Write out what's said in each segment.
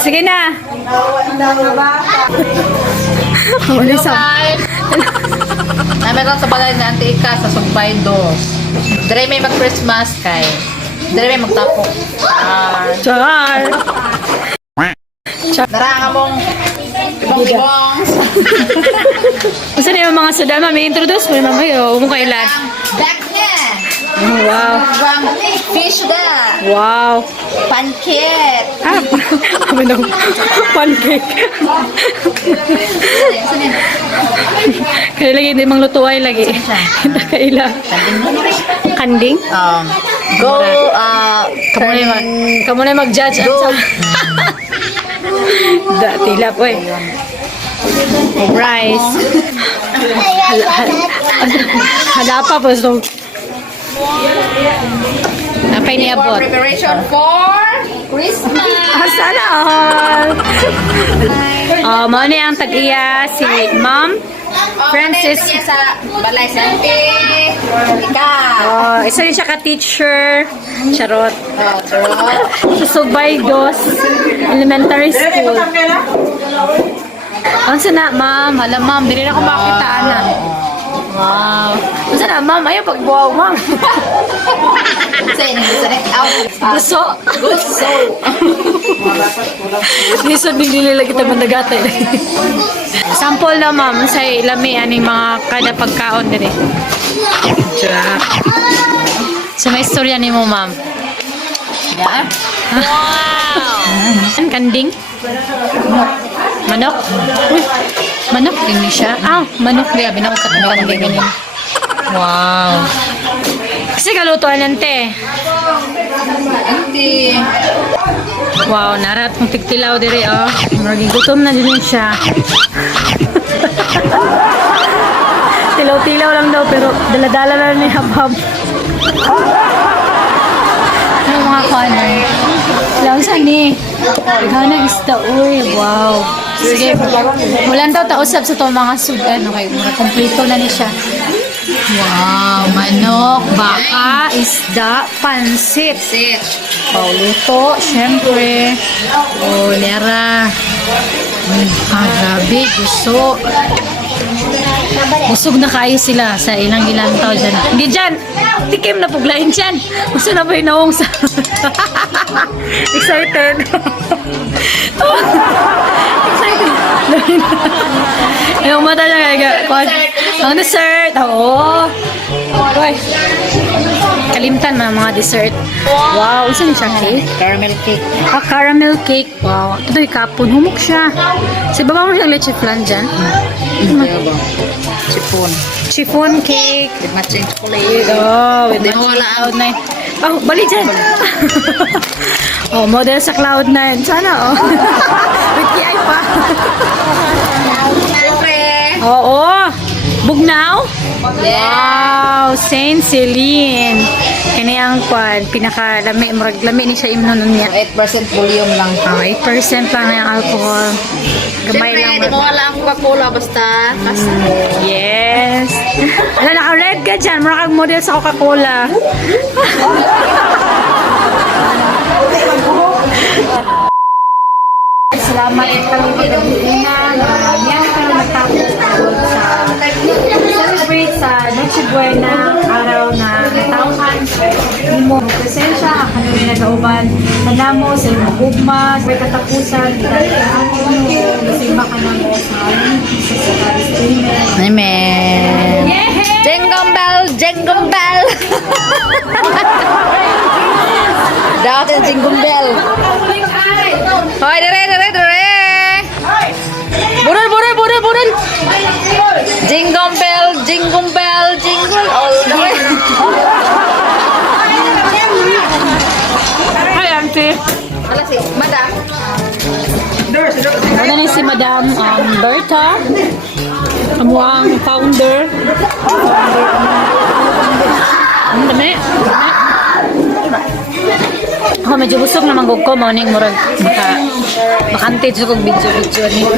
Sige na. Uli sa. Namin lang sa balay ni Auntie Ika sa Sugbay Dos. Dire may mag-Christmas kay. Dire may magtapok. Char. Daranga mong ibong-ibong. Gusto niyo yung mga sudan, mami? Introduce mo naman kayo. Mukha ilan. Black na. Oh, wow. Fish da. Wow. Pancake. Kami na. Pancake. Kaya lagi, hindi mang lutuay lagi. Hindi kaila. Kanding? Go, Kamu na mag-judge. Go. Tila po eh. Rice. Halapa po. So, napay niabot. Preparation for Christmas. Sana all. Mo ni ang tag-iya si Ma'am Francis. Sa balay Santi. Ika. Isa rin siya ka-teacher. Charot. Sa Sugbay Dos Elementary School. Ano na, ma'am? Alam, ma'am. Dili na ko makitaan na. Wow. Ano na, ma'am? Ayaw pagbuhaw, ma'am. Gusto. Gusto. Hindi sabihin nila kita mandagatay. Sample na, ma'am. Sa lami, aning mga kada pagkaon din eh. So, may istorya ni mo, ma'am. Yeah. Wow! Kanding? Manok? Uy, manok din siya. Manok din. Binakot ng kanding ganyan. Wow! Kasi kalutuan yan, te. Auntie. Wow, narat mong tigtilaw diri, oh. Maging gutom na din siya. Tilaw-tilaw lang daw, pero dala-dala na ni Habhab. Ano mga kanan? Lang saan ni? Gana isda, uy, wow. Sige, mulan daw tausap sa itong mga sudan. Okay, mura kompleto na ni siya. Wow, manok, baka, isda, pansit. Pauluto, syempre. Oh, lera. Grabe, gusto. Busog na kayo sila sa ilang tao dyan. Hindi dyan! Tikim na puglain dyan! Gusto na ba yung naong sa... Excited! Excited! Yung mata niya kaya... Ang dessert! Oo! Uy! Kalimtan mga dessert. Wow! Isa niya siya cake? Caramel cake. Caramel cake. Wow! Ito yung kapon. Humok siya. Sa baba mo siyang leche flan dyan. Chipon. Chiffon cake. With matching chocolate. Oh, with Di mo wala ang Cloud9. Oh, bali dyan. Oh, model sa Cloud9. Sana, oh. With KI pa. Siyempre. Oo. Bugnaw? Yeah. Wow, Saint Celine. Kaniyang kwan, pinaka-lami, lami ni siya imnon niya. 8% volume lang. 8% lang na yung alcohol. Gamay Siyempre, lang. di mo wala ang Coca-Cola basta. Yes. Wala, naka-red ka dyan. Mura kang model sa Coca-Cola. Salamat at kami pinag-iina na yan kami matapos sa celebrate sa Noche Buena, araw na natauhan. Hindi mo presensya, ang kami nag-auban. Tanda mo sa iyong magugma, sa katapusan, dahil ang nasimba ka na mo sa amin, sa Palestine. Amen. Jingle bell, jingle bell. Dati jingle bell. Hoy, dire. Burol. Jingle bell, jingle all the way. Hi, Auntie. Wala si Madam. Ano ni si Madam Berta? Ang founder. Ang dami. medyo busog naman ko ko morning murag bakante jud kog video ni.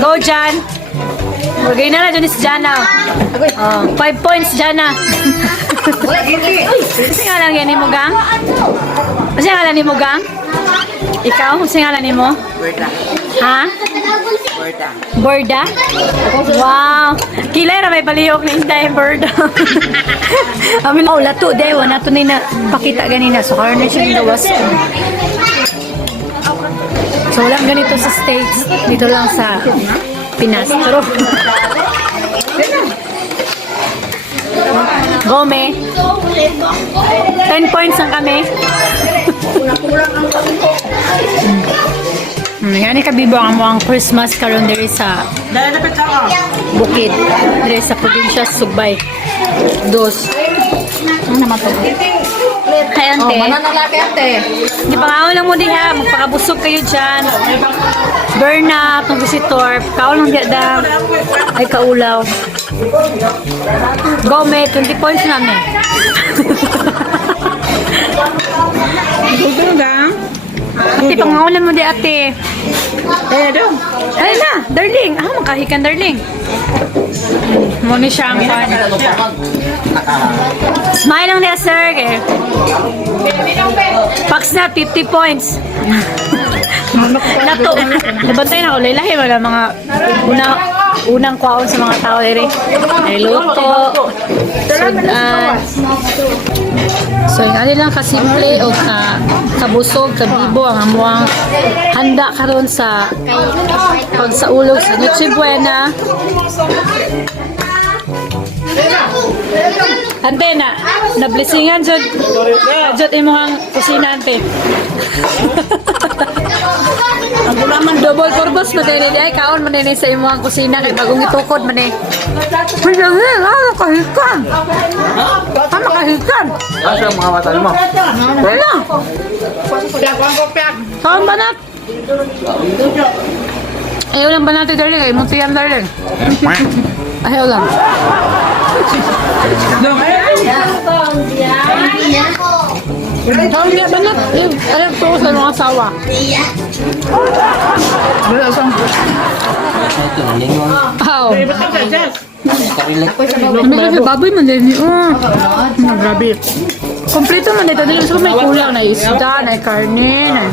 Go Jan. Okay na dyan si Jana. 5 points Jana. Kasi nga lang yan ni mo gang? Kasi nga lang ni mo gang? Ikaw? Kasi nga lang ni mo? Berta. Ha? Berta. Borda? Wow! Kilay na may palihok ni Inday Borda. Amin oh, lato dewa na to na pakita ganina. So, karoon na siya gawas. So, walang ganito sa States. Dito lang sa Pinas. Pero, Gome. 10 points lang kami. Yan kabibo ang mga Christmas karon diri sa bukid diri sa probinsya Sugbay. Dos. Ano naman to? Kaya ante. Mananalaki ate. Di ba nga lang mo diha, magpakabusog kayo dyan. Burn up, ng visitor. Kaon lang diya ay kaulaw. Gome, 20 points namin. Ito lang. Ate, pangalan mo di ate. Kaya daw. Ay na, darling. Ah, makahikan darling. Muna siya ang fan. Smile lang niya, sir. Eh. Pax na, 50 points. Nato. Nabantay na ko. Lahi wala mga unang kwaon sa mga tao. Ay luto. Sudan. So, yung lang kasimple o kabusog, kabibo ang amuang handa karon sa pagsaulog sa Noche Buena. Ante na, nablisingan jud imong kusina ante. Ang gulaman double purpose man din ay kaon man din sa imong kusina kay bagong itukod man eh. Pwede ano kahikan. Ano kahikan? Asa ang mga mata mo? Wala. Kaon banat. Ayaw lang banat darling ay mutiyan darling. Ayaw lang. Kaon niya banat. Ayaw to sa mga asawa. Wala sang. Ito, lingon. Aw. Karilak. Ano kasi baboy man din. Grabe. Kompleto man dito. Dito may kulang na isda, na karne, na...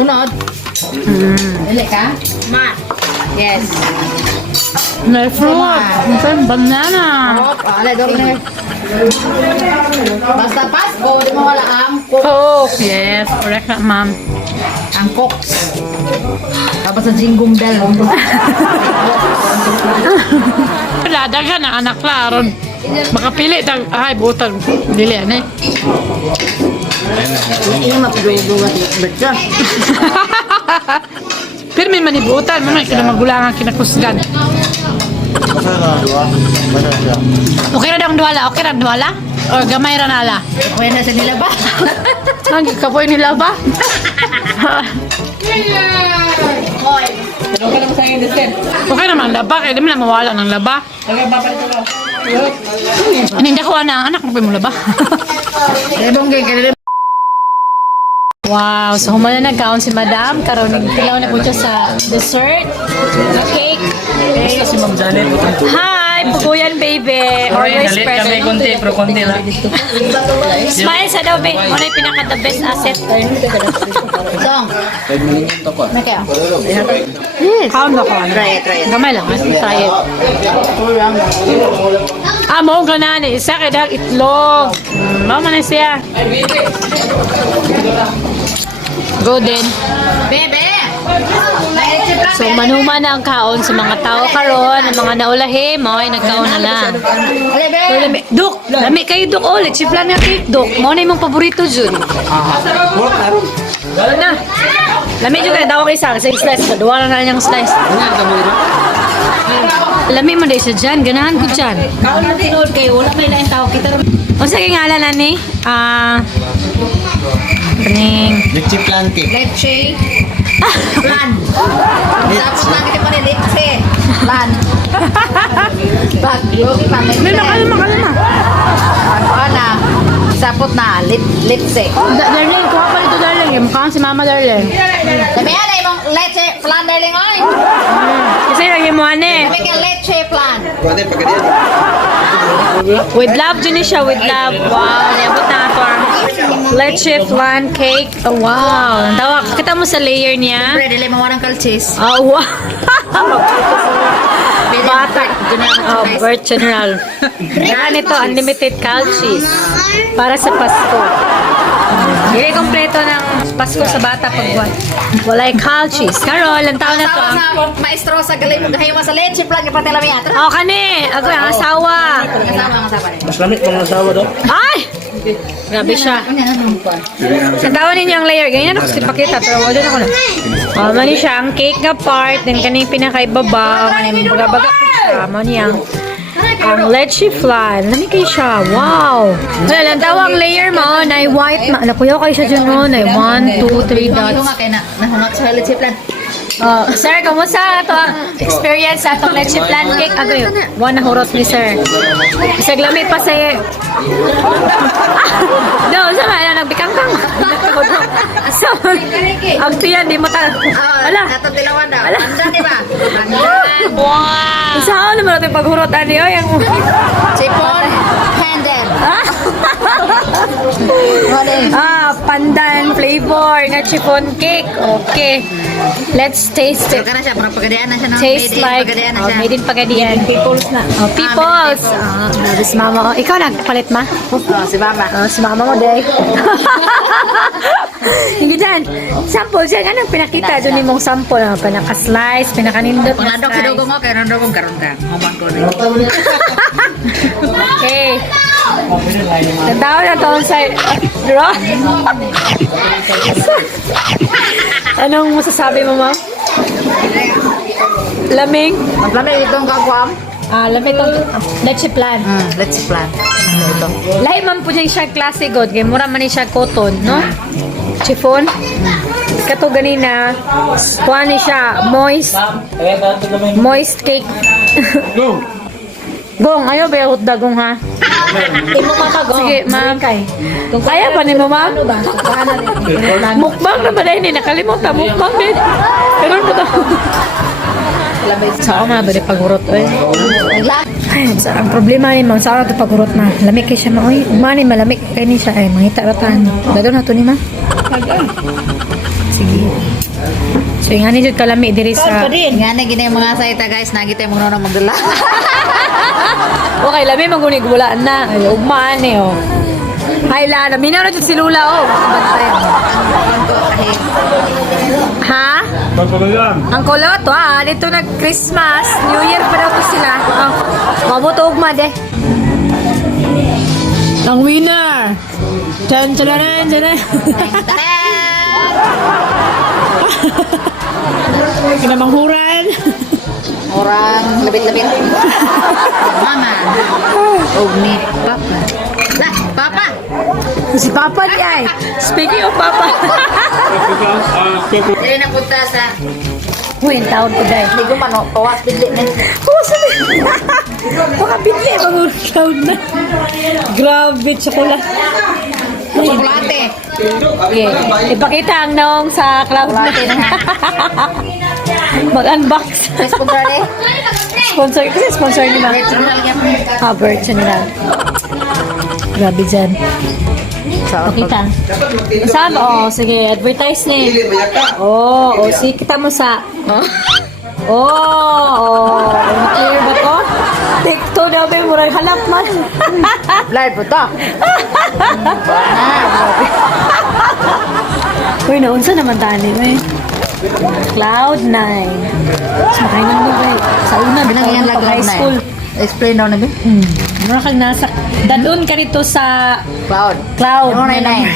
Unod. Dili ka? Ma. Yes. May fruit. May banana. Alay, dorne. Basta Pasko, di mo wala ang cook. Coke. Yes, correct na, ma'am. Ang cooks. Tapos sa jinggong dal. Wala, daga na anak laron. Makapili tag ay butang dili ani. Ini mapidugo nga berta. Pero may manibutan, may kinamagulangan kinakusgan. Okay ra dang duwala, okay ra duwala? O gamay ra nala. Okay na sa nila ba? Ang kapoy nila ba? Pero ka naman sa akin, Destin. Okay naman laba, kaya di mo na mawala ng laba. Okay, bapalit ko lang. Hindi ako na anak mo laba. Ebong gay, kaya Wow, so humana na nagkaon si Madam. Karon nagtilaw na po siya sa dessert. Na cake. Ito si Ma'am Janet. Hi, Puguyan baby. Always Nalit kami present. konti, pero konti lang. Smile sa daw, babe. Muna yung pinaka the best asset. Dong. Pwede mo lingon to ko. May kaya? Yes. Kaon ba ko? Try it, try it. Gamay lang. Try it. Mo ka na ni isa kay dag itlog. Mama na siya. Go din. Bebe! So manuman na ang kaon sa mga tao karon, ang mga naulahi mo ay nagkaon na lang. Ale, be! So, lami, Duk, lami kayo Duk, oh, let's plan nga cake Duk. Mo na imong paborito jud. Wala na. Lami jud kay daw kay sa slice ka, duwa na niyang slice. Lami mo dai sa dyan, ganahan ko dyan. Kaon na tinod kayo, wala may lain tao. Kita rin. O sige ngalan na ni. Ring. Leche plante. Leche. Plan. Tapos lang kita pa ni Leche. Plan. Bag. Okay, plan. May makalma. Ano na? Isapot na, lipstick. Darling, kuha pa dito, darling. Mukhang si Mama, darling. Sabi yan ay mong leche flan, darling, oy. Kasi lagi mo, ane. Sabi ka leche flan. With love, dyan siya. With love. Wow, niabot na ito. Leche flan cake. Oh, wow. Tawa, kita mo sa layer niya. Siyempre, dili mo warang kalchis. Oh, wow. Bata. Oh, birth general. Yan ito, unlimited calcium para sa Pasko. Hindi kompleto ng Pasko sa bata pag wala yung calcium. Carol, ang taon na to. Asawa sa maestro sa galing mo gahay mo sa leche flan, ipatila mo yan. Oh, kani. Ako yung asawa. Kasama ang asawa niya. Mas lamit pang asawa daw. Ay! Grabe siya. Sa taon ninyo ang layer. Ganyan ako sa pakita, pero wala na ako na. Oh, mani siya. Ang cake nga part, then kaning pinakaibaba. Mani baga-baga. Mani ang leche flan. Lami kayo siya. Wow. Well, ang tawang layer mo, na white. Nakuyaw kayo siya dyan mo. Na 1, 2, 3 dots. Ito nga kaya nahungat sa leche flan. Oh, sir, kamusta ito ang experience sa itong leche flan cake? Agoy, one na hurot ni sir. Isang lamig pa sa'yo. No, sama na, nagbikangkang. So, ang tiyan, di mo ta... Wala. Katong tilawan daw. Anda, di ba? Anda. Wow! Saan naman natin paghurotan niyo? Yung... Sipon. Handed. Pandan flavor na chiffon cake. Okay. Let's taste it. Ito na siya, parang pagadian na siya. No? Tastes like Pagadian na siya. made in Pagadian. Peoples na. Oh, peoples. Grabe si mama. Oh, ikaw nagpalit ma? Oh, si Mama. Oh, si mama mo, day. Hindi dyan. Sample siya. Anong pinakita? Doon yung mong sample. Oh, pinaka-slice, pinaka-nindot Kung na nadok slice. kidugong ko, kaya nadok karon ka. Human ko rin. Okay. Nagtao na taon sa... Bro? Anong masasabi mo, ma'am? Laming? Lamig itong kagwam. Laming itong leche plan. Let's plan. Ito. Lahi man po dyan siya klase god. Kaya mura man siya cotton, no? Chiffon. Kato ganina, kuha ni siya, moist cake. Gong, ayaw ba yung dagong ha? Imo makagong. Sige, ma'am. Kaya pa ni mo, ma'am? Mukbang naman na yun. Nakalimutan, mukbang din. Pero ano to? Sa ako nga ba di pagurot, oy? Ay, ang problema ni ma'am, sa ako ito pagurot na. Lamig kay siya, oy. Mani, malamig kay ni siya. Ay, mangita ratan. Gado na to ni ma'am? Sige. So, yung nga ni kalami diri sa... Nga na gina yung mga saita guys, nagita yung mga nang magdala. Okay, lami magunig wala na. Ay, ugmaan eh, oh. Ay, lana. Minaw na dyan si Lula, oh. Bantay. Ha? Ang kulot, ha? Dito nag-Christmas. New Year pa daw to sila. Oh. Mabuto ugma, de. Ang winner! Chan, chalaran, chalaran. Kinamanghuran. Orang lebit-lebit. Mama. Oh, ni Papa. Lah, Papa. Si Papa niya eh. Speaking of Papa. Dili na punta sa Uy, ang taon ko dahil. hindi ko man pawas bidli na. Oo, sabi. Baka bigli, mga cloud na. Grabe, tsokolat. Chocolate. Okay. Ipakita ang naong sa cloud na. Mag-unbox. Sponsor eh. Sponsor. Kasi sponsor ni Ma'am. Bird General. Grabe dyan. Pakita. Saan? Oh, sige. Advertise ni. Oh, sige. Kita mo sa... Oh. Clear ba to? TikTok na ba yung murang halap man. Live po to. Uy, naunsa naman tani eh. Cloud9. Sumakay na mo ba? Sa una, Binangyan lang high school. Explain daw na ba? Mura kang nasa... Dadun ka rito sa Cloud. Cloud. Ano na yun?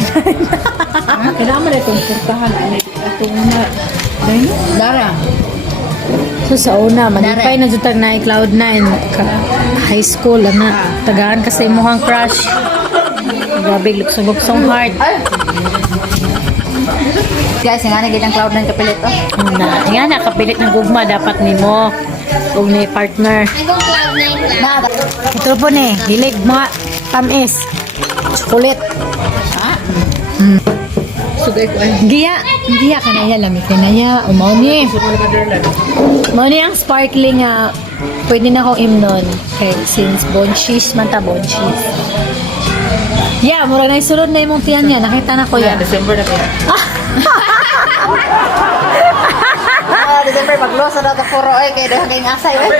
Kailangan mo na itong puntahan. Itong na... Dara. So sa una, malipay na jutag na Cloud9. High school, na. Tagaan kasi mukhang crush. Grabe, luksong-luksong heart. Guys, nga na gitang Cloud ng kapilit to. Nga na, kapilit ng gugma dapat ni mo. Kung ni partner. Na, Ito po ni, hilig mga tamis. Kulit. Sugay ko ay. Giya ka na iya, lamig ka na iya. Umaw ni. Umaw ni ang sparkling pwede na akong imnon. Okay, since bonchis man ta, bonchis. Yeah, mura na isulod na imong tiyan niya. Nakita na ko yan. December na kaya. December maglosa na ito puro eh. Kaya dahan kayong asay eh.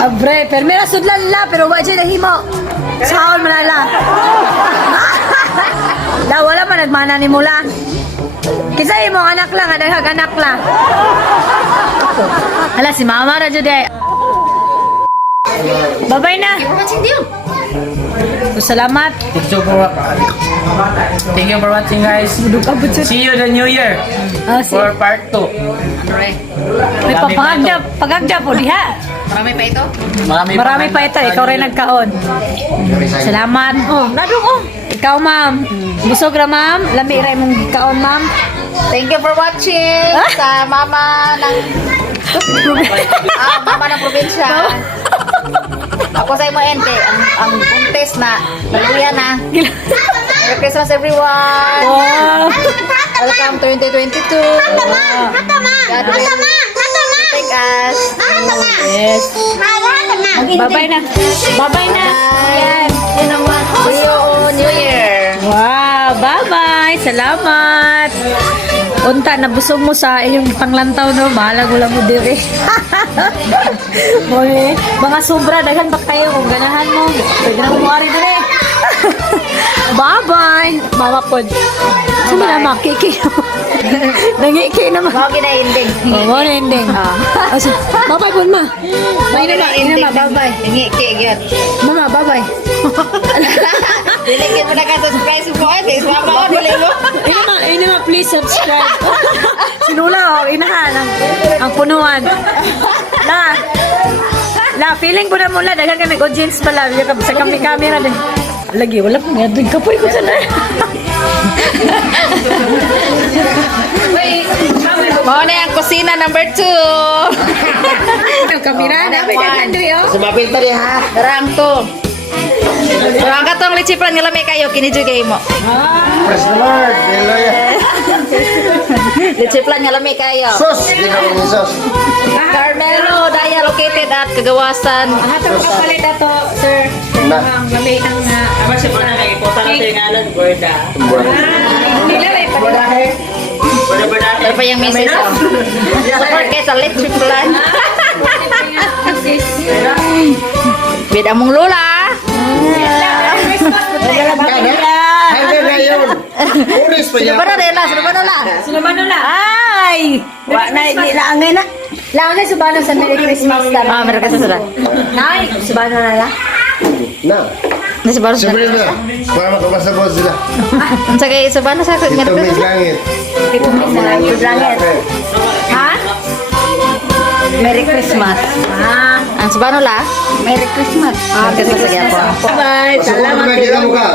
Abre, pero may nasudlan la, pero wajay na himo. Sahol mo na la. La, wala man nagmana ni mula. Kisa mo anak lang, adaghag anak lang. Hala, si mama na dyan eh. Bye-bye na. Salamat. Thank you for watching, guys. See you the New Year for part 2. May pagagda po diha. Marami pa ito? Marami pa ito. Ikaw rin nagkaon. Salamat. Oh, nadung oh. Ikaw, ma'am. Busog ra, ma'am. Lami ra imong kaon, ma'am. Thank you for watching sa mama ng mama ng probinsya. Ako sa imo ente ang contest na naluya na. Merry Christmas everyone. Wow. Welcome 2022. God bless. Take us. Yes. Bye-bye na. Bye-bye na. Yan. Yan ang one. See you on New Year. Wow. Bye-bye. Salamat. Unta, nabusog mo sa iyong panglantaw, no? Mahalag mo lang mo diri. Muli, mga sobra, daghan ba kayo kung ganahan mo? Pwede na kumuari diri. Bye-bye. Mama pod. Saan mo na makiki? Nangiki naman. Mao gina-ending. Oo, na ending. Bye-bye po, ma. Mao gina-ending. Bye-bye. Hingi gyud. Mama, bye-bye. Dili gyud mo naka-subscribe mo kay mama dili mo. Ina please subscribe. Sinula, oh, inahan ang punuan. Feeling ko na mula, dahil kami audience pala, sa kami camera din. Lagi, wala pong yadrig ka po ko sana. Mao na ang kusina number 2. Ang kamera na, may kakandoy, oh. Sumapit pa rin ha. Darang to. Darang ka tong lichiplan nga lami kayo kinijugay mo. Praise the Lord. Hallelujah. Lichiplan nga lami kayo. Sus! Ginawa ni Sus. Carmelo Daya located at Kagawasan. Hatang kapalit ato, sir. Ang lamay ng Apa siya pa na kay Ipota na tayo ngalan, Gorda. nila may padala. Ano pa yung message ko? Support kayo sa lichiplan. Bida mong lula. Hanggang ngayon. Puris pa Sino niya. ba na Rela? Sino ba na la? Sino ba nula? Ay! Laangay na. Laangay subano sa Merry Christmas lang. Meron ka sa sila. Nay, subano na la. Na. Nasa baro sa Siyempre na, para makapasabot sila. Ang sagay sa bano sa akin. Ito may langit. Ito may langit. Ha? Merry Christmas. Ang sabano la? Merry Christmas. Kasi sa sagay ako. Bye. Pasok ko na Salamat. kaya mo ka.